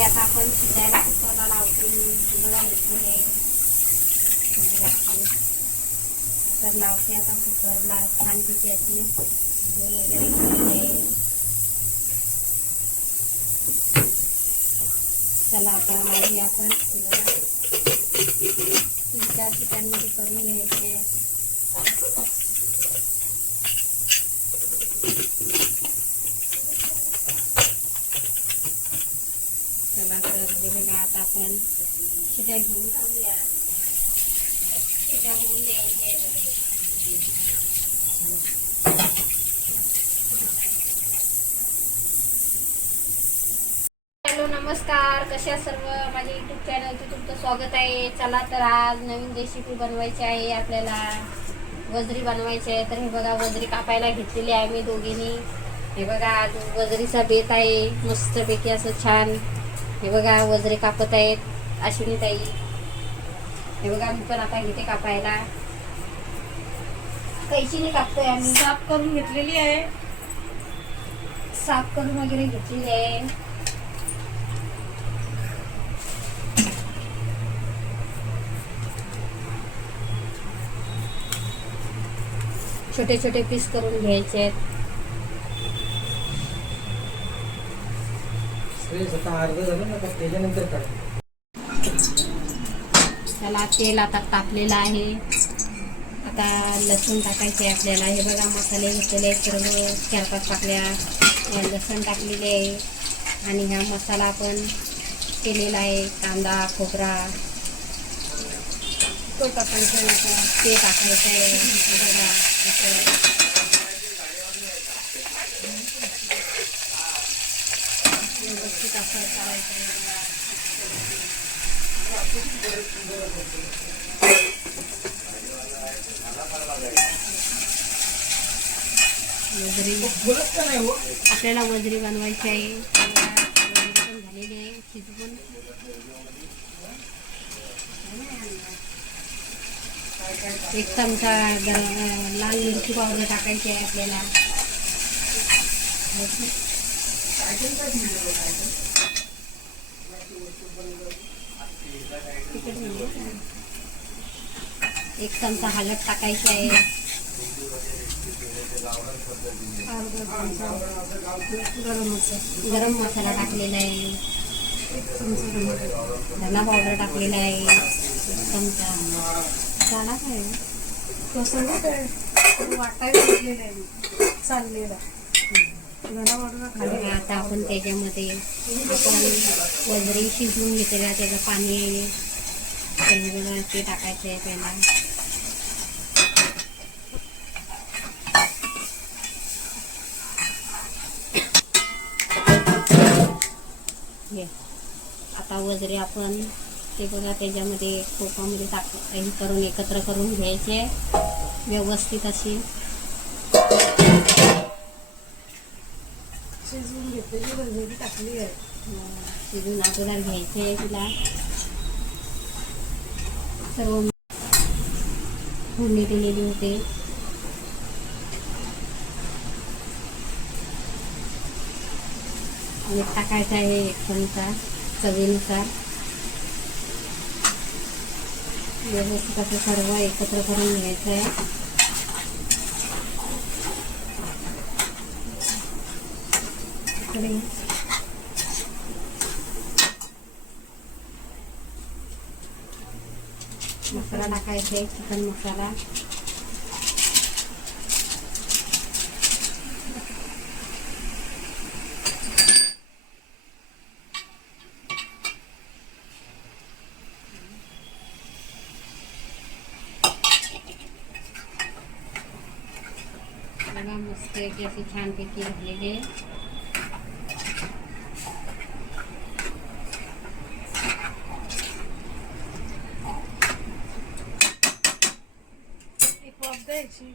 वगैरे आता आपण शिजायला कुकरला लावतो बघा हे तर लावते आता कुकरला छान पिक्याची धुवून वगैरे घेतले चला आता लावूया आपण बघा. तीन चार चिकनमध्ये करून घ्यायचे चला तर हे बघा आता आपण शिट्या घेऊन शिट्या होऊन हॅलो नमस्कार. कशा सर्व? माझ्या युट्यूब चॅनलचं तुमचं स्वागत आहे. चला तर आज नवीन रेसिपी बनवायची आहे आपल्याला. वजरी बनवायची आहे. तर हे बघा वजरी कापायला घेतलेली आहे मी दोघींनी. हे बघा आज वजरीचा बेत आहे. मस्तपैकी असं छान. हे बघा वजरी कापत आहेत. अश्विनी ताई हे बघा मी पण आता घेते कापायला. कैशीने कापतोय आम्ही. साफ करून घेतलेली आहे. साफ करून वगैरे घेतलेली आहे. छोटे छोटे पीस करून घ्यायचे आहेत. त्याला तेल आता तापलेलं आहे. आता लसूण टाकायचे आहे आपल्याला. हे बघा मसाले घेतलेले सर्व चार पाच पाकल्या लसूण टाकलेले आहे. आणि हा मसाला आपण केलेला आहे. कांदा खोबरा. तो टाकायचा ते टाकायचं आहे. बघा असं. व्यवस्थित असं करायचं आहे. वजरी. आपल्याला वजरी बनवायची आहे. पण झालेली आहे शिजवून एक चमचा गरम लाल मिरची पावडर टाकायची आहे आपल्याला. एक चमचा हळद टाकायची आहे. गरम मसाला गरम मसाला टाकलेला आहे. धना पावडर टाकलेला आहे. एक चमचा. झाला काय कसं वाटायला चाललेला खाली आता आपण त्याच्यामध्ये आपण वजरी शिजवून घेतलेला त्याचं पाणी आहे बघा ते टाकायचं पहिला हे. आता वजरे आपण ते बघा त्याच्यामध्ये कोपामध्ये टाक हे करून एकत्र करून घ्यायचे. व्यवस्थित अशी. शिजवून घेतलेली भरलेली टाकली आहे. शिजून अगोदर घ्यायचे आहे तिला. सर्व फोडणी दिलेली होते. आणि टाकायचं आहे एक चमचा चवीनुसार. व्यवस्थित असं सर्व एकत्र करून घ्यायचं आहे. इकडे मसाला टाकायचा आहे चिकन मसाला। बघा मस्त की अशी छानपैकी झालेली आहे एक वाफ द्यायची